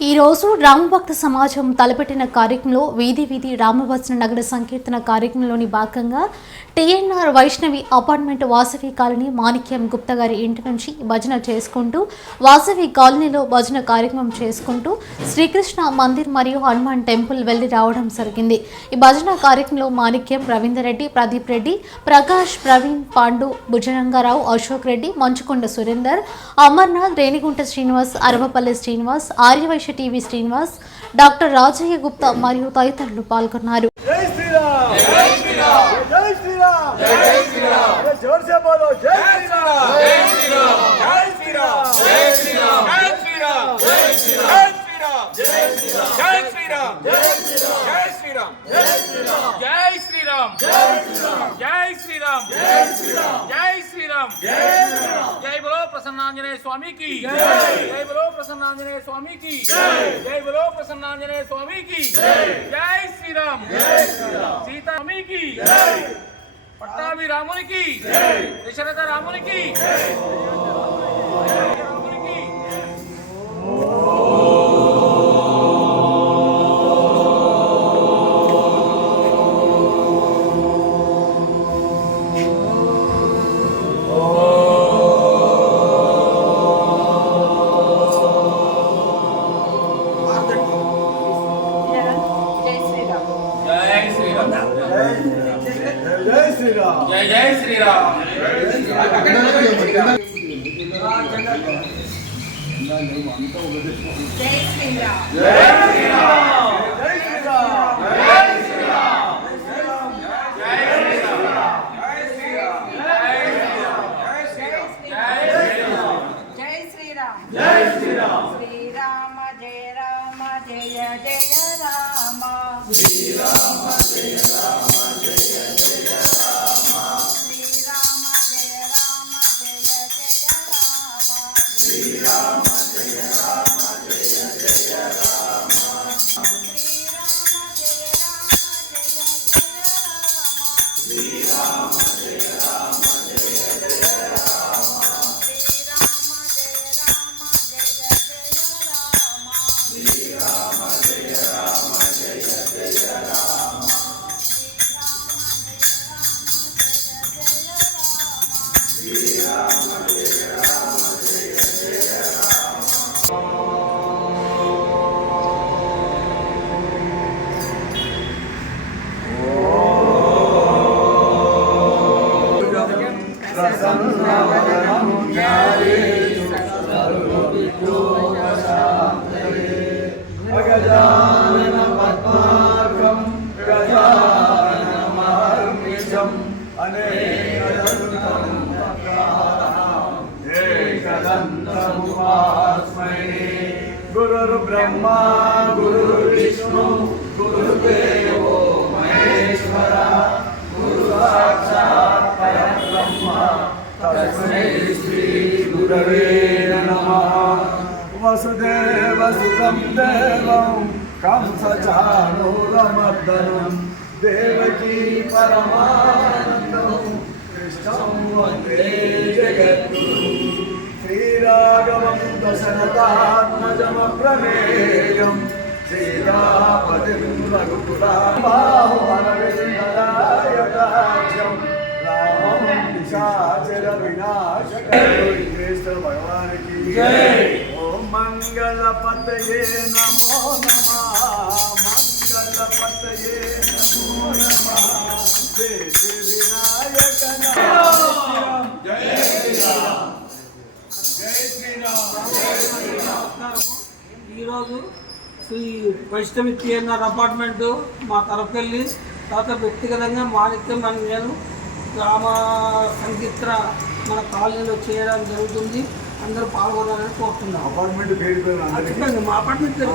ఈ రోజు రామభక్త సమాజం తలపెట్టిన కార్యక్రమంలో వీధి వీధి రామభజన నగర సంకీర్తన కార్యక్రమంలోని భాగంగా TNR Vaishnavi apartment Vasavi colony Manikyam Gupta గారి ఇంటి నుంచి భజన చేసుకుంటూ వాసవి కాలనీలో భజన కార్యక్రమం చేసుకుంటూ శ్రీకృష్ణ మందిర్ మరియు హనుమాన్ టెంపుల్ వెళ్లి రావడం జరిగింది. ఈ భజన కార్యక్రమంలో మాణిక్యం, రవీందర్ రెడ్డి, ప్రదీప్ రెడ్డి, ప్రకాష్, ప్రవీణ్, పాండు, భుజరంగారావు, అశోక్ రెడ్డి, మంచుకొండ సురేందర్, అమర్నాథ్, రేణిగుంట శ్రీనివాస్, అరవపల్లి శ్రీనివాస్, ఆర్యవైశ్య టీవీ శ్రీనివాస్, డాక్టర్ రాజయ్య గుప్తా మరియు తదితరులు పాల్గొన్నారు. जय बोलो प्रसन्नांजनेय स्वामी की जय बोलो प्रसन्नांजनेय स्वामी की जय बोलो प्रसन्नांजनेय स्वामी की जय श्री राम सीता स्वामी की पट्टाभि रामुनि की दशरथ रामुनि की जय जय श्री राम गुरुर्ब्रह्मा गुरुर्विष्णु गुरुर्देवो महेश्वरा गुरु साक्षात् परब्रह्म तस्मै श्री गुरवे नमः। वसुदेवसुतं देवं कंसचाणूरमर्दनं देवकी परमानन्दं कृष्णं वन्दे जगद्गुरुं श्रीराघवं दशरथात्मजमप्रमेयं सीतापतिं रघुकुलाबाहुवरविन्ददायकाक्षं रामं निशाचरविनाशकाय कृष्ण भगवान की जय। ओम मंगलपतये नमो नमः, मंगलपतये नमो नमः, सिद्धिविनायक नमः। जय श्री राम जय श्री राम जय श्री राम। ఈరోజు శ్రీ వైష్ణవి టీఎన్ఆర్ అపార్ట్మెంట్ మా తరఫెళ్ళి తర్వాత వ్యక్తిగతంగా మాణిక్యం అని నేను గ్రామ సంగీత్ర మన కాలనీలో చేయడం జరుగుతుంది. అందరూ పాల్గొనాలని కోరుతున్నాం. అపార్ట్మెంట్ పేరు మా అపార్ట్మెంట్ పేరు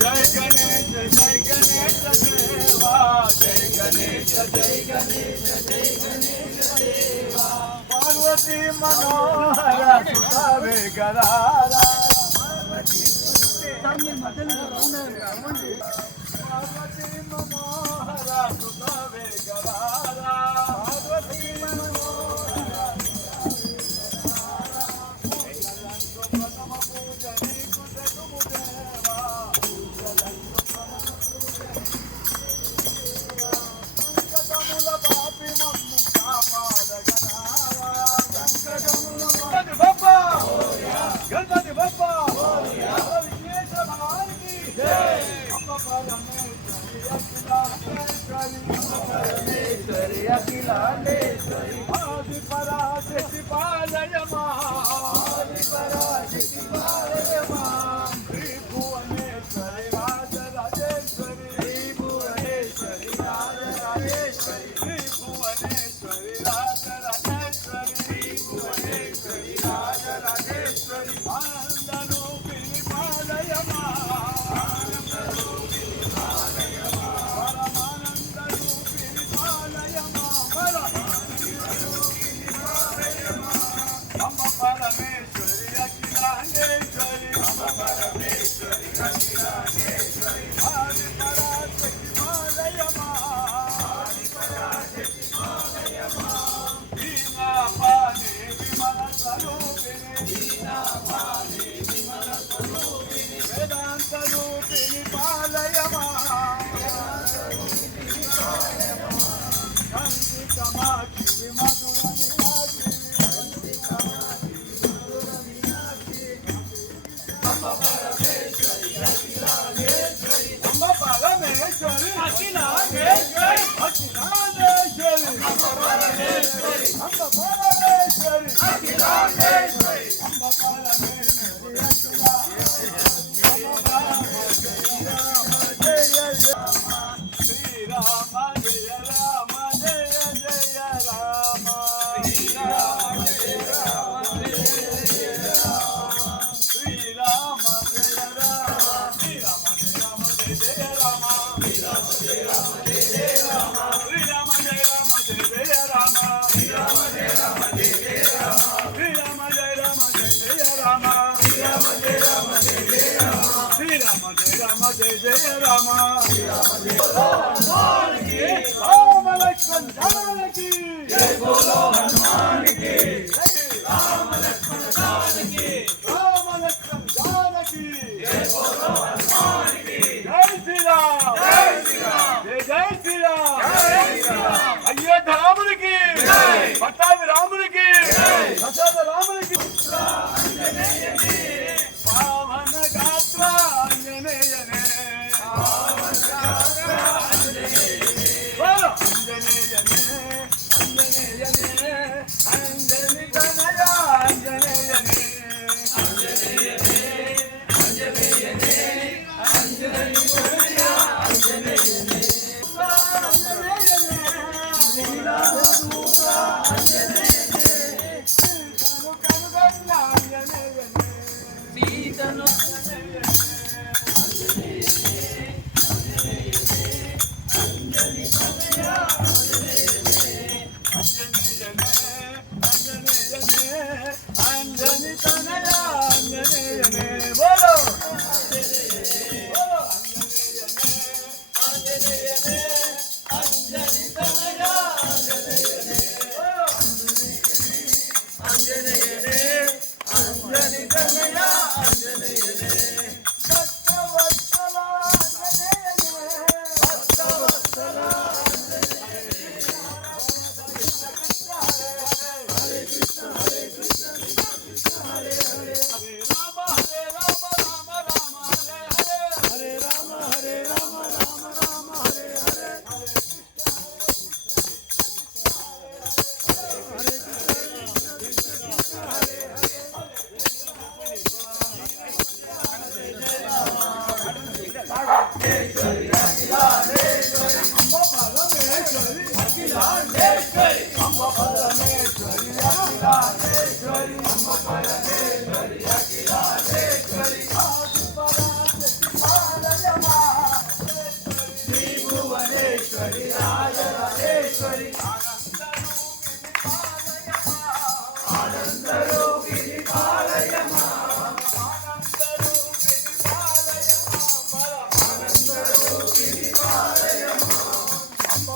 జయ గణేష్ జయ గణేష్ దేవా జయ గణేష్ జయ గణేష్ జయ గణేష్ దేవా పార్వతీ మనోహర సుతవే గరారా పార్వతీ మనోహర సుతవే గరారా పార్వతీ మనోహర పూజని కుట శ్రీరామ జయ రామ జయ జయ రామ శ్రీరామ జయ రామ జయ జయ రామ శ్రీరామ జయ రామ జయ జయ రామ శ్రీరామ జయ రామ జయ జయ రామ శ్రీరామ జయ రామ జయ జయ రామ రామ లక్ష్మణ జానకి జై బోలో హనుమాన్ కి రామ లక్ష్మణ జానకి రామ లక్ష్మణ జానకి జై బోలో హనుమాన్ కి జై శ్రీరామ్ జై శ్రీరామ్ జై జై శ్రీరామ్ జై శ్రీరామ్ అయోధ్య రామునికి జై పట్టాభి రామునికి జై దశరథ రామునికి ఆంజనేయనే పావన గాత్ర ఆంజనేయనే పావన గాత్ర ఆంజనేయనే బోలో ఆంజనేయనే ఆంజనేయనే ఆంజని తనయ ఆంజనేయనే ఆంజనేయనే ఆంజనేయనే ఆంజని తనయ ఆంజనేయనే సీతను అంజని తనయ అంజనేయనే బోలో అంజనేయనే అంజని తనయ అంజనేయనే అంజని తనయ అంజనేయనే భక్తవత్సల అంజనేయనే భక్తవత్సల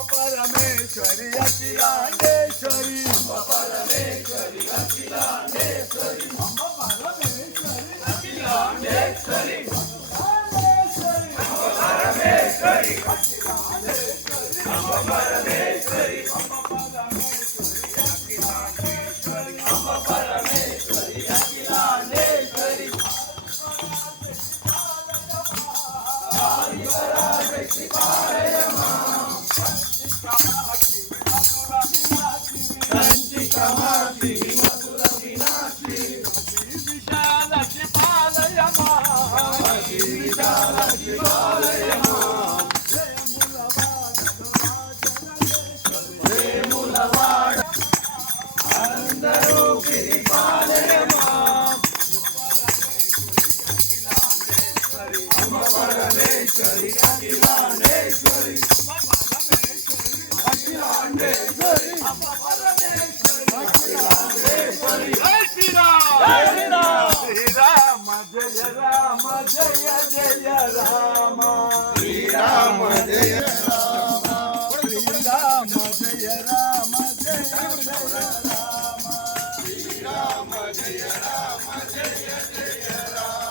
పరమేశ్వరి అఖిలాండేశ్వరి పరమేశ్వరి అఖిలాండేశ్వరి పరమేశ్వరి అఖిలాండేశ్వరి పరమేశ్వరి అఖిలాండేశ్వరి పరమేశ్వరి పరమేశ్వరి అఖిలాండేశ్వరి కామాక్షి మధుర మీనాక్షి విశాలక్షి పాలయమా విశాలక్షి పాలయమా జయములవాడ అందరూ పాలయమా పరమేశ్వరి అఖిలాండేశ్వరి అఖిలాండేశ్వరి జై శ్రీరామ్ జై శ్రీరామ్ శ్రీరామ జయ రామ జయ జయ రామ శ్రీరామ జయ రామ శ్రీరామ జయ రామ జయ జయ రామ శ్రీరామ జయ రామ జయ జయ రామ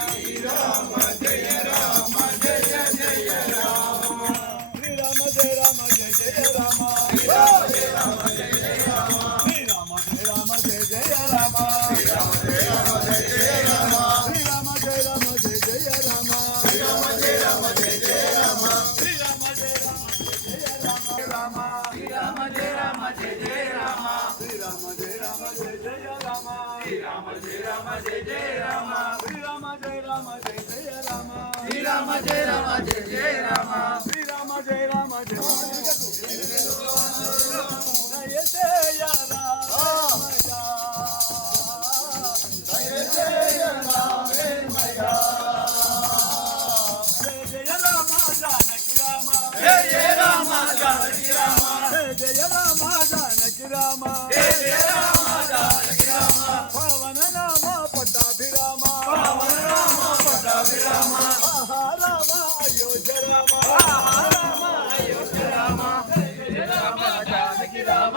శ్రీరామ జయ రామ జయ జయ రామ శ్రీరామ జయ రామ జయ జయ రామ శ్రీరామ జయ రామ జయ జయ రామ శ్రీరామ జయ రామ జయ జయ రామ శ్రీరామ జయ రామ జయ జయ రామ శ్రీరామ జయ రామ జయ జయ రామ శ్రీరామ జయ రామ జయ జయ రామ శ్రీరామ జయ రామ జయ జయ రామ శ్రీరామ జయ రామ జయ జయ రామ శ్రీరామ జయ రామ జయ జయ రామ శ్రీరామ జయ రామ జయ జయ రామ శ్రీరామ జయ రామ జయ జయ రామ శ్రీరామ జయ రామ జయ జయ రామ శ్రీరామ జయ రామ జయ జయ రామ శ్రీరామ జయ రామ జయ జయ రామ జయ రామ జానకి రామ పవన రామ పట్టాభిరామ రామ అయోధ్య రామ జయ రామ జానకి రామ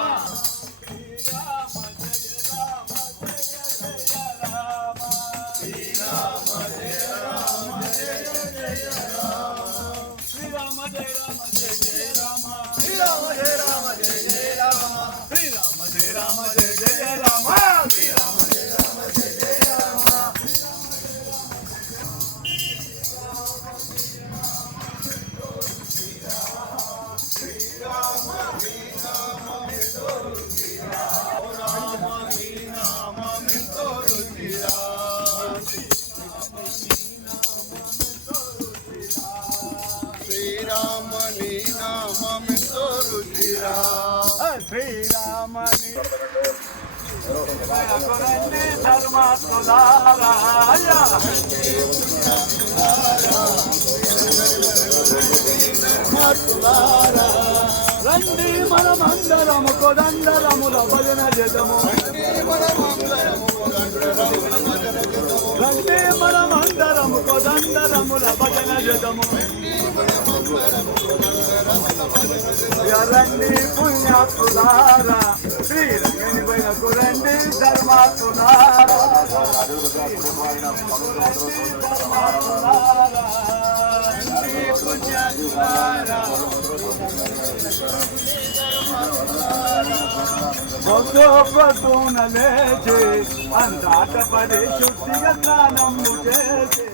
శ్రీరామని నామమెంతో రుచిరా శ్రీరామని ధర్మాత్ములారాయ రండి మనమందరము కొదండరముల భజన జగము రండి మనమందరము కొదండరముల భజన జగము రండి పుణ్యాత్ములారా శ్రీరంగని బయలకు రండి ధర్మాత్ములారా రండి పుణ్యాత్ములారా పొద్దున లేచి అందాట పడి శుద్ధిగా స్నానము చేసి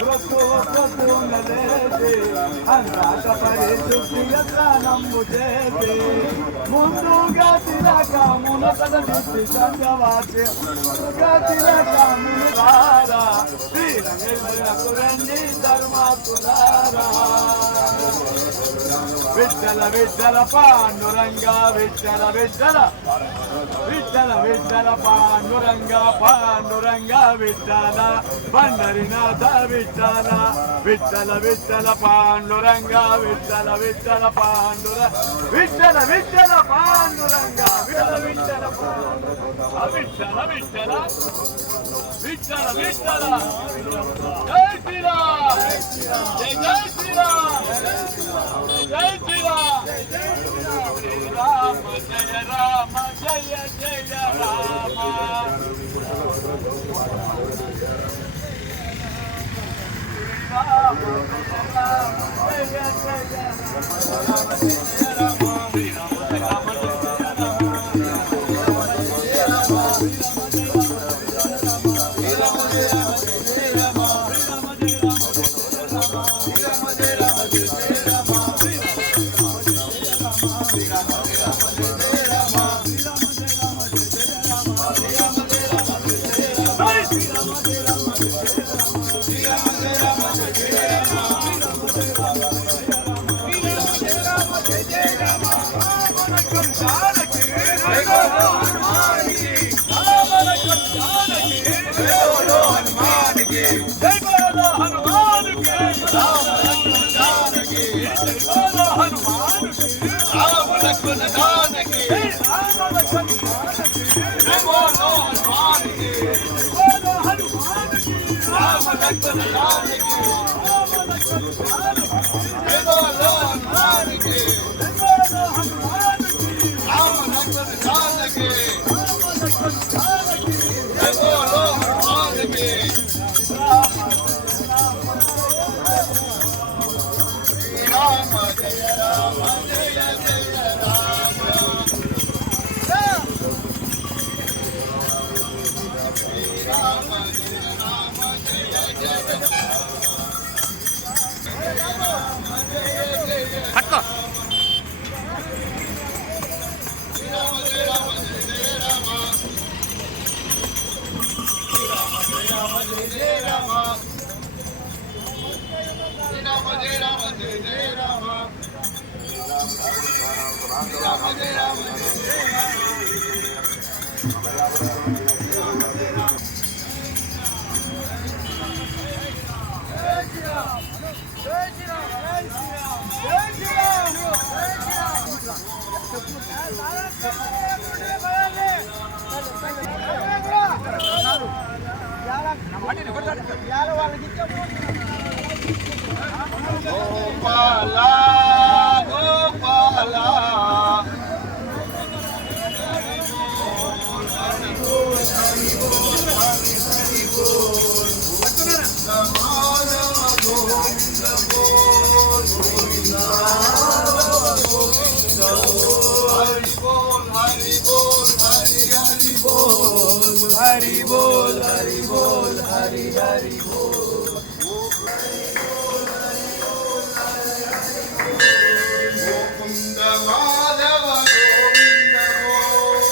పొద్దున లేచి అందాట పడి శుద్ధిగా స్నానము చేసి ముందుగా తిరకాముల కథ చూసి సంగవాసి ముందుగా తిరకాములు రారా శ్రీరంగకు రండి ధర్మాత్ములారా విఠల విఠల పాండురంగ విఠల విఠల విఠల విఠల పాండురంగ పాండురంగ విఠల పండరినాథ విఠల విఠల విఠల పాండురంగ విఠల విఠల పాండుర విఠల విఠల పాండురంగ విఠల విఠల విఠల విఠల విఠల విఠల జై శ్రీరామ్ జై జై శ్రీరామ్ జై శ్రీరామ్ శ్రీరామ జయ రామ జయ జయ రామ శ్రీరామ జయ రామ జయ జయ రామ శ్రీరామ రామ గోపాల హరి బోల్ హరి బోల్ హరి హరి బోల్ ముకుంద మాధవ గోవింద గోవింద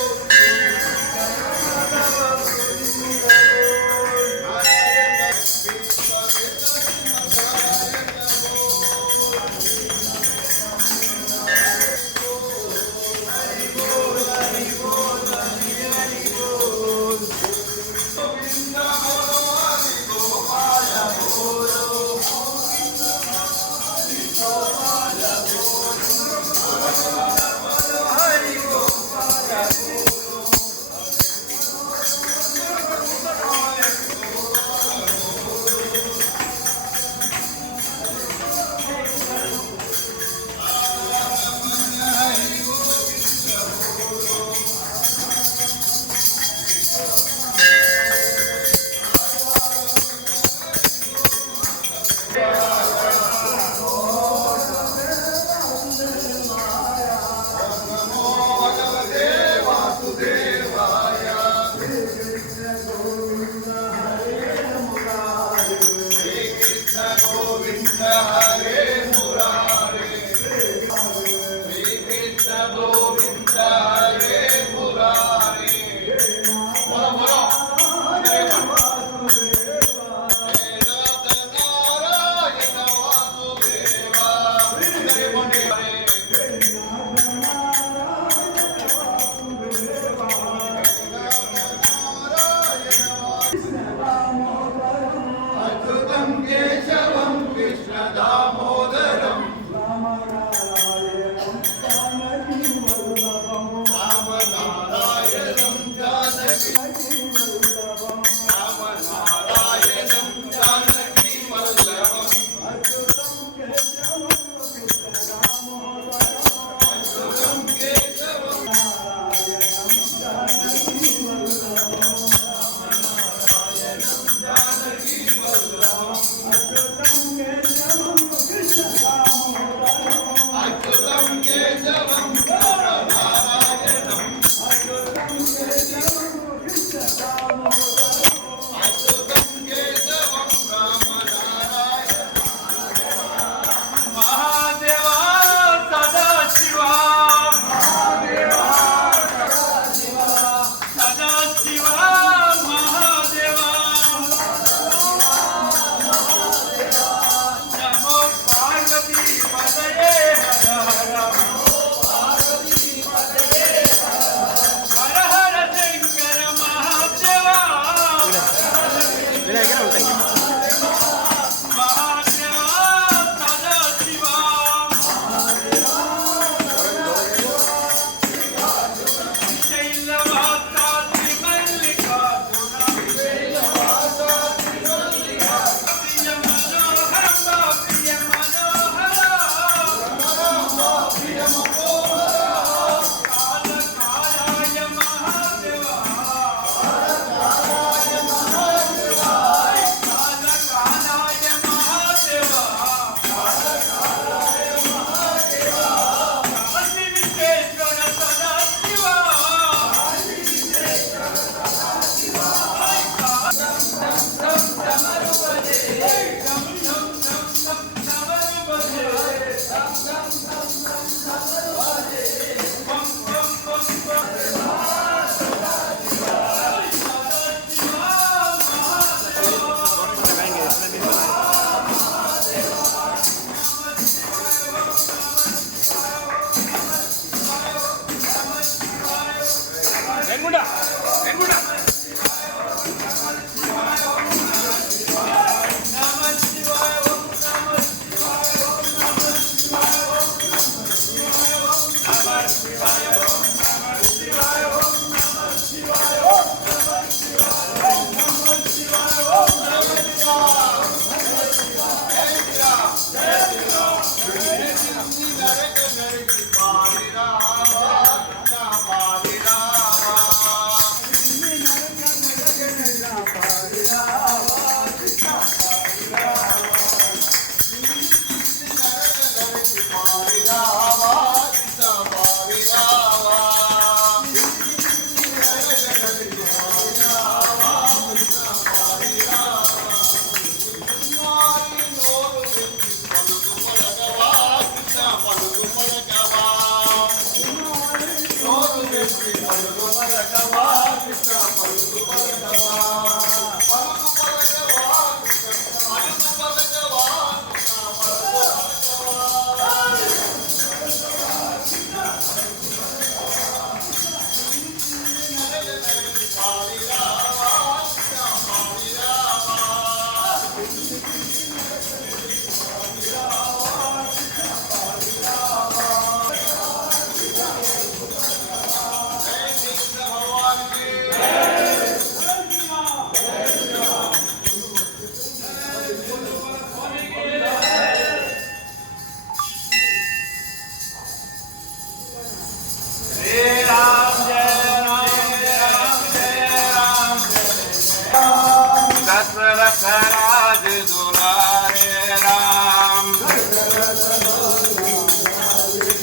दशरथ राज दुलारे राम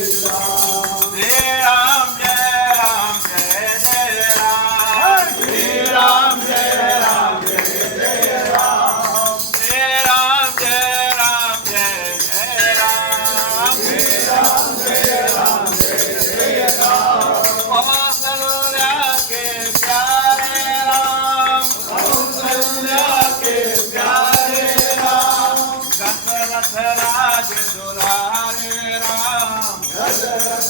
श्री राम जय राम जय जय राम श्री राम जय राम जय जय राम श्री राम जय राम जय जय राम श्री राम जय राम जय जय राम कौशल्या के प्यारे राम कौशल्या के प्यारे राम दशरथ राज दुलारे राम दशरथ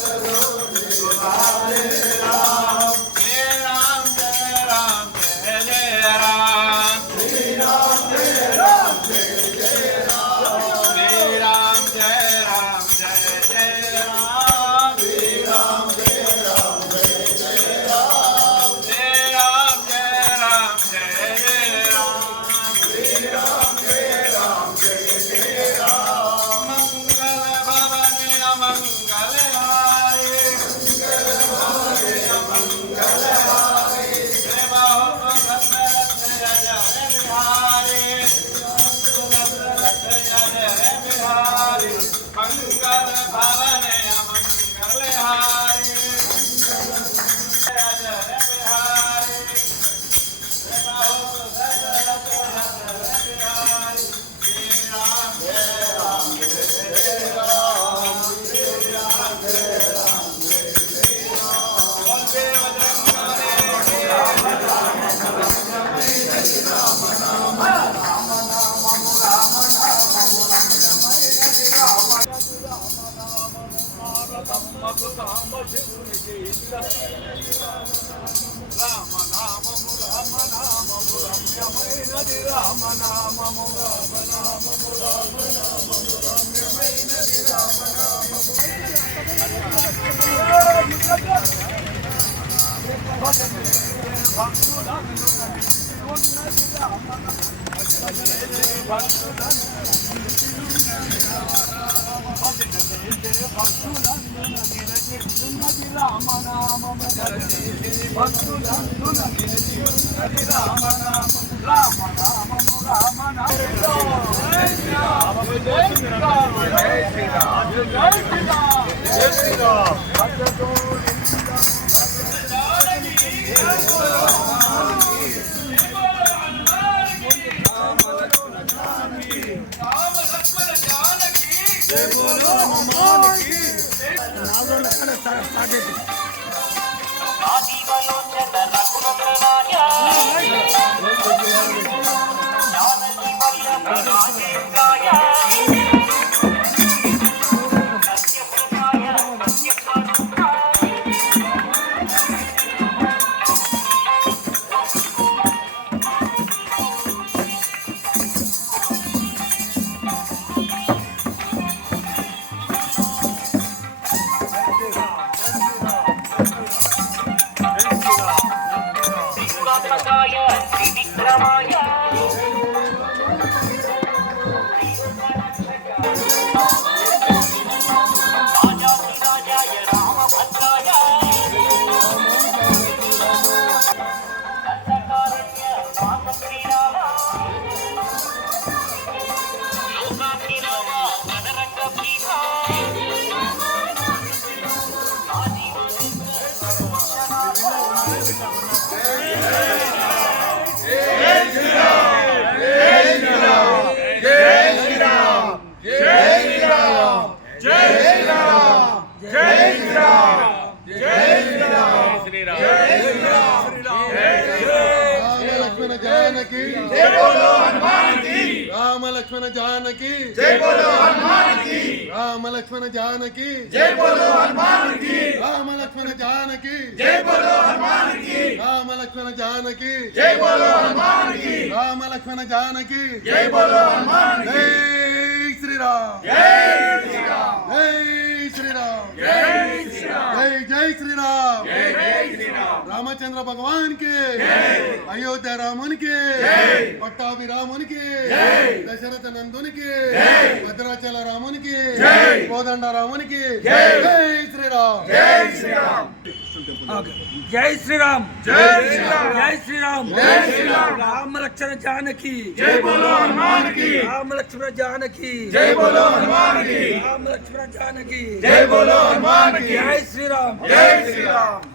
दुलारे राम श्री राम जय राम जय जय राम श्री राम जय राम जय जय राम श्री राम जय राम जय जय राम श्री राम जय राम जय जय राम श्री राम जय राम जय जय राम श्री राम जय राम जय जय राम मंगल भवन अमंगल हारे मंगल भवन अमंगल हारे जय बाबा दशरथ जय बिहारी दशरथ जय बिहारी मंगल भवन अमंगल हारे जय बिहारी जय बाबा दशरथ जय बिहारी श्री राम जय राम जय जय राम श्री राम जय राम जय जय राम वंदे लक्ष्मण जानकी जय बोलो हनुमान की। राम लक्ष्मण जानकी जय बोलो हनुमान की। राम लक्ष्मण जानकी जय बोलो हनुमान की। राम लक्ष्मण जानकी जय बोलो हनुमान की। राम लक्ष्मण जानकी जय बोलो हनुमान की। जय श्री राम जय श्री राम जय श्री राम जय श्री राम जय जय श्री राम जय श्री राम। रामचंद्र भगवान के अयोध्या रामन के पट्टाभि रामन के दशरथ नंदन के भद्राचल रामन के कोदंड रामन के जय श्री राम जय श्री राम। జై శ్రీరామ్ జై శ్రీరామ్ జై శ్రీరామ్ జై శ్రీరామ్ రామ లక్ష్మణ జానకి జై బోలో హనుమాన్ కి రామ లక్ష్మణ జానకి జై బోలో హనుమాన్ కి రామ లక్ష్మణ జానకి జై బోలో హనుమాన్ కి జై శ్రీరామ్ జై శ్రీరామ్